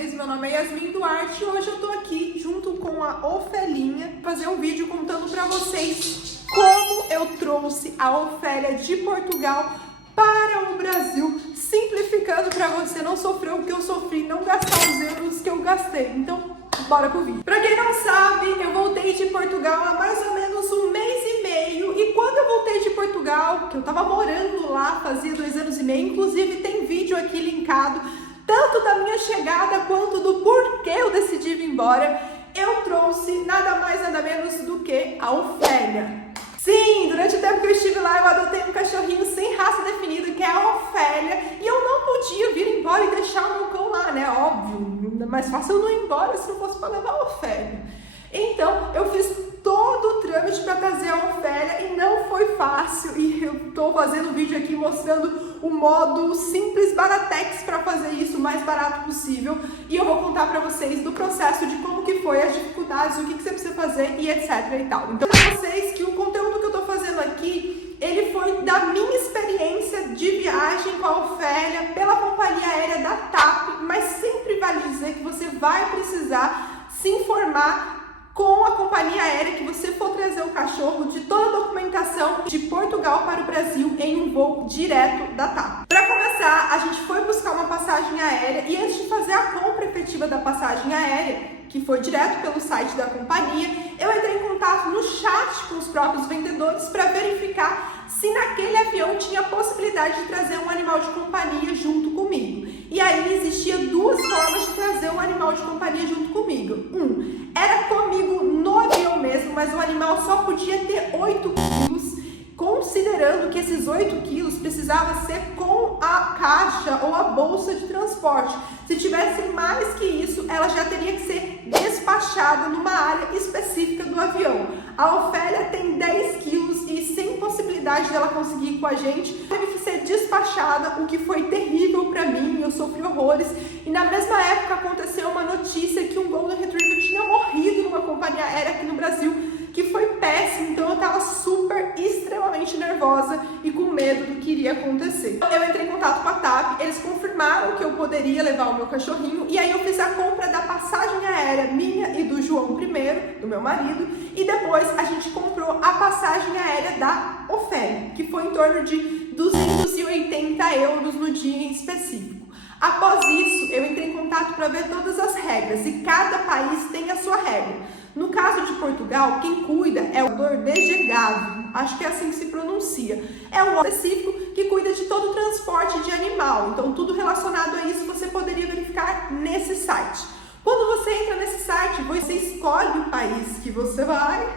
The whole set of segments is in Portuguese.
vocês, meu nome é Yasmin Duarte e hoje eu tô aqui junto com a Ofelinha fazer um vídeo contando pra vocês como eu trouxe a Ofélia de Portugal para o Brasil, simplificando pra você não sofrer o que eu sofri, não gastar os euros que eu gastei. Então, bora pro vídeo. Pra quem não sabe, eu voltei de Portugal há mais ou menos um mês e meio e quando eu voltei de Portugal, que eu tava morando lá fazia 2 anos e meio, inclusive tem vídeo aqui linkado, tanto da minha chegada quanto do porquê eu decidi vir embora, eu trouxe nada mais nada menos do que a Ofélia. Sim, durante o tempo que eu estive lá, eu adotei um cachorrinho sem raça definida, que é a Ofélia, e eu não podia vir embora e deixar o meu cão lá, né? Óbvio, mais fácil eu não ir embora se não fosse para levar a Ofélia. Então, eu fiz todo o trâmite para trazer a Ofélia e não foi fácil, e eu tô fazendo um vídeo aqui mostrando o modo simples Baratex para fazer isso o mais barato possível, e eu vou contar para vocês do processo de como que foi, as dificuldades, o que você precisa fazer e etc e tal. Então, para vocês que o conteúdo que eu tô fazendo aqui, ele foi da minha experiência de viagem com a Ofélia pela companhia aérea da TAP, mas sempre vale dizer que você vai precisar se informar com a companhia aérea que você for trazer o cachorro de toda a documentação de Portugal para o Brasil em um voo direto da TAP. Para começar, a gente foi buscar uma passagem aérea e antes de fazer a compra efetiva da passagem aérea, que foi direto pelo site da companhia, eu entrei em contato no chat com os próprios vendedores para verificar se naquele avião tinha a possibilidade de trazer um animal de companhia junto comigo. E aí existia 2 formas de trazer um animal de companhia junto comigo. Era comigo no avião mesmo, mas o animal só podia ter 8 quilos, considerando que esses 8 quilos precisava ser com a caixa ou a bolsa de transporte. Se tivesse mais que isso, ela já teria que ser despachada numa área específica do avião. A Ofélia tem 10 quilos e sem possibilidade dela conseguir ir com a gente, teve que ser despachada, o que foi terrível para mim, eu sofri horrores. E na mesma época aconteceu uma notícia que um Golden Retriever tinha morrido numa companhia aérea aqui no Brasil, que foi péssimo, então eu tava extremamente nervosa e com medo do que iria acontecer. Eu entrei em contato com a TAP, eles confirmaram que eu poderia levar o meu cachorrinho e aí eu fiz a compra da passagem aérea minha e do João primeiro, do meu marido, e depois a gente comprou a passagem aérea da Ofélia, que foi em torno de 280 euros no dia em específico. Após isso, eu entrei em contato para ver todas as regras e cada país tem a sua regra. No caso de Portugal, quem cuida é o DGAV, acho que é assim que se pronuncia. É um órgão específico que cuida de todo o transporte de animal, então tudo relacionado a isso você poderia verificar nesse site. Quando você entra nesse site, você escolhe o país que você vai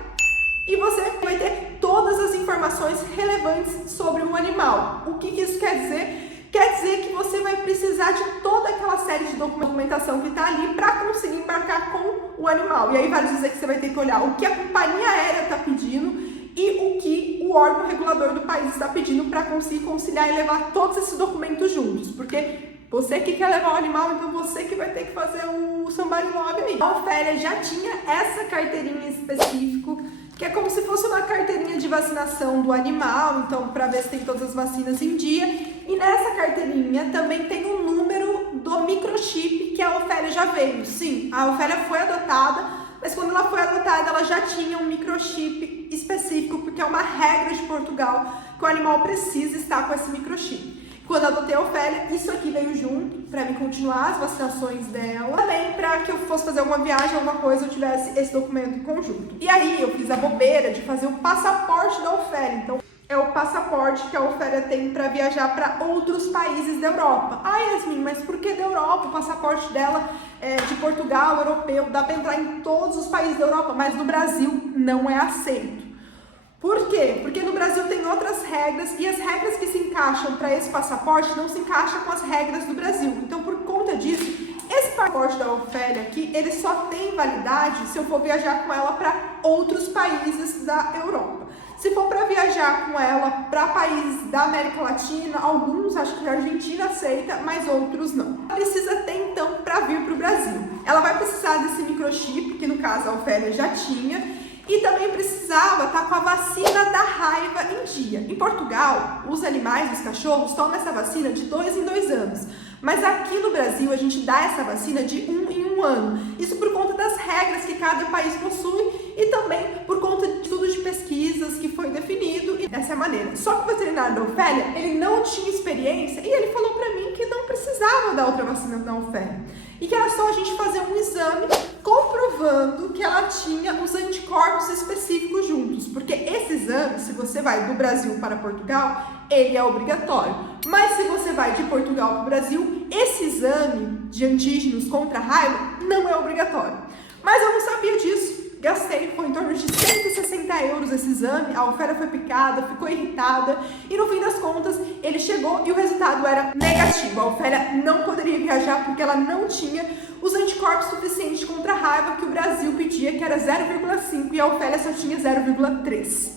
e você vai ter todas as informações relevantes sobre o animal. O que isso quer dizer? Quer dizer que você vai precisar de toda aquela série de documentação que está ali para conseguir embarcar com o animal. E aí vai dizer que você vai ter que olhar o que a companhia aérea está pedindo e o que o órgão regulador do país está pedindo para conseguir conciliar e levar todos esses documentos juntos. Porque você que quer levar o animal, então você que vai ter que fazer o somebody love aí. A Ofélia já tinha essa carteirinha específica, que é como se fosse uma carteirinha de vacinação do animal, então para ver se tem todas as vacinas em dia. E nessa carteirinha também tem um número do microchip que a Ofélia já veio. Sim, a Ofélia foi adotada, mas quando ela foi adotada ela já tinha um microchip específico, porque é uma regra de Portugal que o animal precisa estar com esse microchip. Quando eu adotei a Ofélia, isso aqui veio junto para me continuar as vacinações dela. Também para que eu fosse fazer alguma viagem, alguma coisa, eu tivesse esse documento em conjunto. E aí eu fiz a bobeira de fazer o passaporte da Ofélia. Então é o passaporte que a Ofélia tem para viajar para outros países da Europa. Ah, Yasmin, mas por que da Europa? O passaporte dela é de Portugal, europeu, dá para entrar em todos os países da Europa, mas no Brasil não é aceito. Por quê? Porque no Brasil tem outras regras e as regras que se encaixam para esse passaporte não se encaixam com as regras do Brasil. Então, por conta disso, esse passaporte da Ofélia aqui, ele só tem validade se eu for viajar com ela para outros países da Europa. Se for para viajar com ela para países da América Latina, alguns, acho que a Argentina aceita, mas outros não. Ela precisa ter, então, para vir para o Brasil. Ela vai precisar desse microchip, que no caso a Ofélia já tinha, e também precisava estar com a vacina da raiva em dia. Em Portugal, os animais, os cachorros, tomam essa vacina de 2 em 2 anos. Mas aqui no Brasil a gente dá essa vacina de 1 em 1 ano. Isso por conta das regras que cada país possui e também por conta de estudos de pesquisas que foi definido e dessa maneira. Só que o veterinário da Ofélia, ele não tinha experiência e ele falou pra mim que não precisava da outra vacina da Ofélia. E que era só a gente fazer um exame comprovando que ela tinha os anticorpos específicos juntos. Porque esse exame, se você vai do Brasil para Portugal, ele é obrigatório. Mas se você vai de Portugal para o Brasil, esse exame de antígenos contra a raiva não é obrigatório. Mas eu não sabia disso. Gastei, foi em torno de 160 euros esse exame, a Ofélia foi picada, ficou irritada e no fim das contas ele chegou e o resultado era negativo. A Ofélia não poderia viajar porque ela não tinha os anticorpos suficientes contra a raiva que o Brasil pedia, que era 0,5 e a Ofélia só tinha 0,3.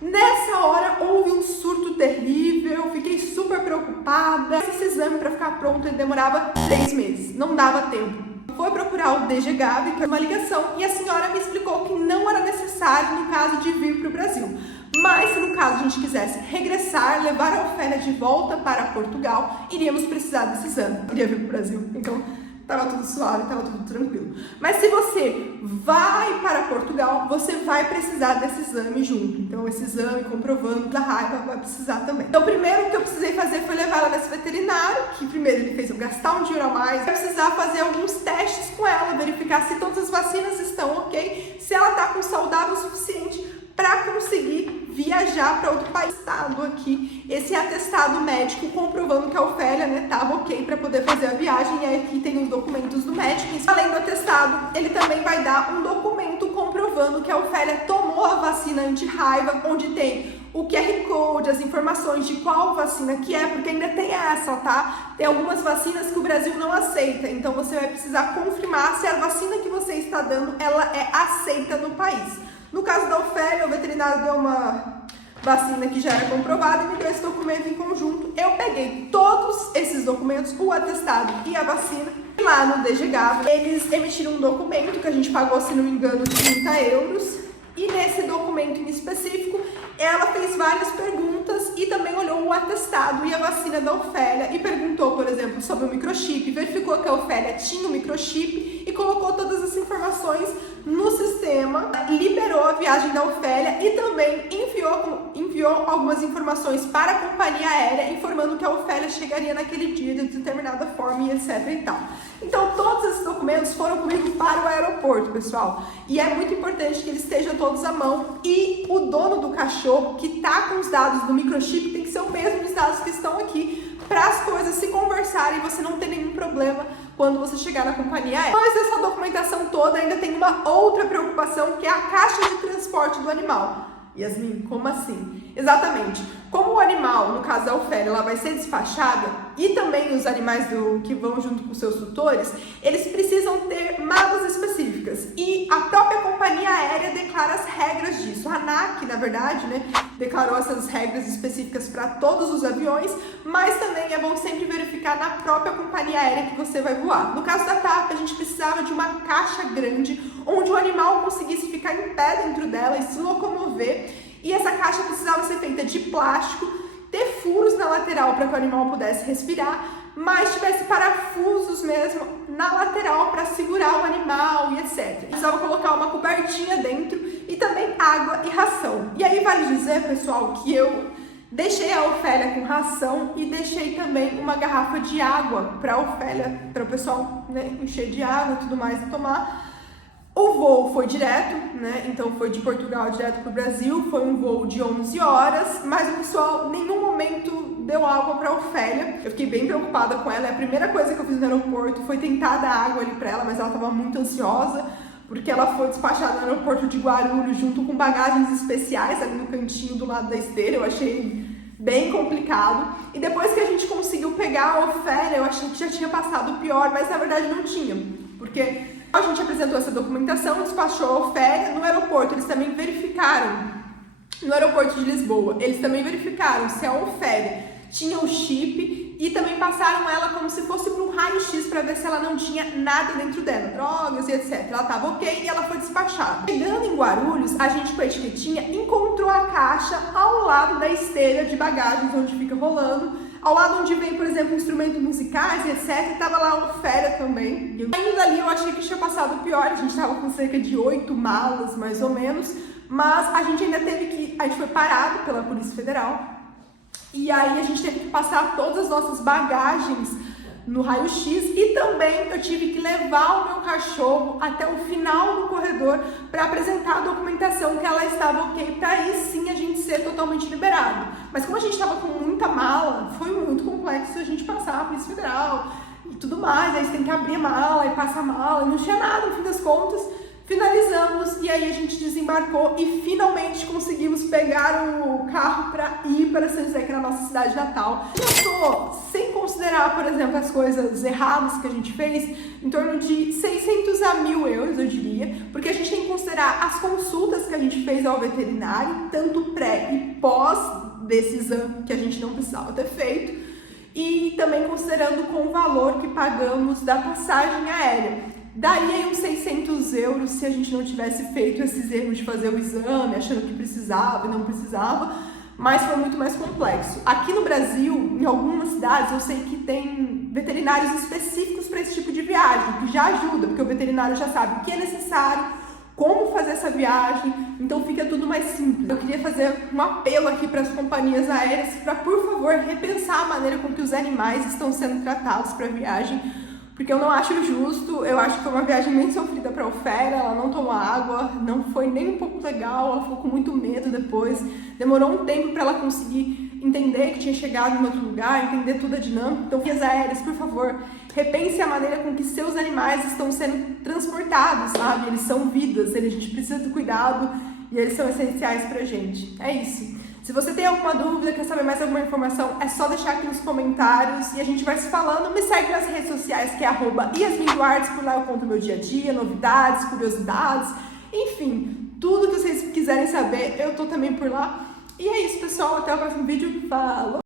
Nessa hora houve um surto terrível, fiquei super preocupada. Esse exame para ficar pronto ele demorava 3 meses, não dava tempo. Foi procurar o DG Gavi, que é uma ligação, e a senhora me explicou que não era necessário no caso de vir para o Brasil. Mas se no caso a gente quisesse regressar, levar a Ofélia de volta para Portugal, iríamos precisar desse exame. Iria vir para o Brasil, então estava tudo suave, estava tudo tranquilo. Mas se você vai para Portugal, você vai precisar desse exame junto. Então esse exame comprovando da raiva vai precisar também. Então o primeiro que eu precisei fazer foi levar ela nesse veterinário, que primeiro ele fez eu gastar um dinheiro a mais. Vai precisar fazer alguns testes com ela, verificar se todas as vacinas estão ok, se ela está com saudável o suficiente para conseguir viajar para outro país. Estado aqui esse atestado médico comprovando que a Ofélia estava ok para poder fazer a viagem, e aqui tem os documentos do médico. Além do atestado, ele também vai dar um documento comprovando que a Ofélia tomou a vacina anti-raiva, onde tem o QR Code, as informações de qual vacina que é, porque ainda tem essa, tá? Tem algumas vacinas que o Brasil não aceita, então você vai precisar confirmar se a vacina que você está dando, ela é aceita no país. No caso da Ofélia, o veterinário deu uma vacina que já era comprovada e me deu esse documento em conjunto. Eu peguei todos esses documentos, o atestado e a vacina, e lá no DG Gavi, eles emitiram um documento que a gente pagou, se não me engano, 30 euros. E nesse documento em específico, ela fez várias perguntas e também olhou o atestado e a vacina da Ofélia e perguntou, por exemplo, sobre o microchip, verificou que a Ofélia tinha o microchip e colocou todas as informações no sistema, liberou a viagem da Ofélia e também enviou algumas informações para a companhia aérea, informando que a Ofélia chegaria naquele dia de determinada forma e etc e tal. Então, todos esses documentos foram comigo para o aeroporto, pessoal. E é muito importante que eles estejam todos à mão. E o dono do cachorro, que está com os dados do microchip, tem que ser o mesmo dos dados que estão aqui, para as coisas se conversarem e você não ter nenhum problema quando você chegar na companhia aérea. Mas dessa documentação toda, ainda tem uma outra preocupação, que é a caixa de transporte do animal. Yasmin, como assim? Exatamente. Como o animal, no caso da Ofélia, ela vai ser despachada, e também os animais que vão junto com seus tutores, eles precisam ter malas específicas. E a própria companhia aérea declara as regras disso. A ANAC, na verdade, declarou essas regras específicas para todos os aviões, mas também é bom sempre verificar na própria companhia aérea que você vai voar. No caso da TAP, a gente precisava de uma caixa grande, onde o animal conseguisse ficar em pé dentro dela e se locomover. E essa caixa precisava ser feita de plástico, ter furos na lateral para que o animal pudesse respirar, mas tivesse parafusos mesmo na lateral para segurar o animal e etc. Precisava colocar uma cobertinha dentro e também água e ração. E aí vale dizer, pessoal, que eu deixei a Ofélia com ração e deixei também uma garrafa de água para a Ofélia, para o pessoal encher de água e tudo mais e tomar. O voo foi direto, então foi de Portugal direto para o Brasil, foi um voo de 11 horas, mas o pessoal em nenhum momento deu água para a Ofélia. Eu fiquei bem preocupada com ela, a primeira coisa que eu fiz no aeroporto foi tentar dar água ali para ela, mas ela estava muito ansiosa, porque ela foi despachada no aeroporto de Guarulhos junto com bagagens especiais ali no cantinho do lado da esteira. Eu achei bem complicado. E depois que a gente conseguiu pegar a Ofélia, eu achei que já tinha passado o pior, mas na verdade não tinha, porque a gente apresentou essa documentação, despachou a Ofélia no aeroporto. Eles também verificaram, no aeroporto de Lisboa, eles também verificaram se a Ofélia tinha o chip e também passaram ela como se fosse para um raio-x para ver se ela não tinha nada dentro dela, drogas e etc. Ela estava ok e ela foi despachada. Chegando em Guarulhos, a gente com a etiquetinha encontrou a caixa ao lado da esteira de bagagens onde fica rolando Ao lado onde vem, por exemplo, instrumentos musicais, etc, tava lá a Ofélia também. E ainda ali eu achei que tinha passado pior, a gente tava com cerca de 8 malas, mais ou menos, mas a gente ainda teve que, a gente foi parado pela Polícia Federal, e aí a gente teve que passar todas as nossas bagagens no raio-x e também eu tive que levar o meu cachorro até o final do corredor para apresentar a documentação que ela estava ok, para aí sim a gente ser totalmente liberado. Mas como a gente estava com muita mala, foi muito complexo a gente passar a Polícia Federal e tudo mais, aí você tem que abrir a mala e passar a mala, e não tinha nada no fim das contas. Finalizamos e aí a gente desembarcou e finalmente conseguimos pegar o carro para ir para São José, que é a nossa cidade natal. Eu tô, sem considerar, por exemplo, as coisas erradas que a gente fez, em torno de 600 a 1.000 euros, eu diria, porque a gente tem que considerar as consultas que a gente fez ao veterinário, tanto pré e pós desse exame que a gente não precisava ter feito, e também considerando com o valor que pagamos da passagem aérea. Daria uns 600 euros se a gente não tivesse feito esses erros de fazer o exame, achando que precisava e não precisava, mas foi muito mais complexo. Aqui no Brasil, em algumas cidades, eu sei que tem veterinários específicos para esse tipo de viagem, que já ajuda, porque o veterinário já sabe o que é necessário, como fazer essa viagem, então fica tudo mais simples. Eu queria fazer um apelo aqui para as companhias aéreas para, por favor, repensar a maneira com que os animais estão sendo tratados para a viagem, porque eu não acho justo. Eu acho que foi uma viagem bem sofrida para a Ofélia, ela não tomou água, não foi nem um pouco legal, ela ficou com muito medo depois, demorou um tempo para ela conseguir entender que tinha chegado em outro lugar, entender toda a dinâmica. Então, companhias aéreas, por favor, repense a maneira com que seus animais estão sendo transportados, sabe? Eles são vidas, a gente precisa de cuidado e eles são essenciais pra gente. É isso. Se você tem alguma dúvida, quer saber mais alguma informação, é só deixar aqui nos comentários e a gente vai se falando. Me segue nas redes sociais, que é @YasminDuartes, por lá eu conto meu dia a dia, novidades, curiosidades, enfim, tudo que vocês quiserem saber, eu tô também por lá. E é isso, pessoal, até o próximo vídeo. Falou!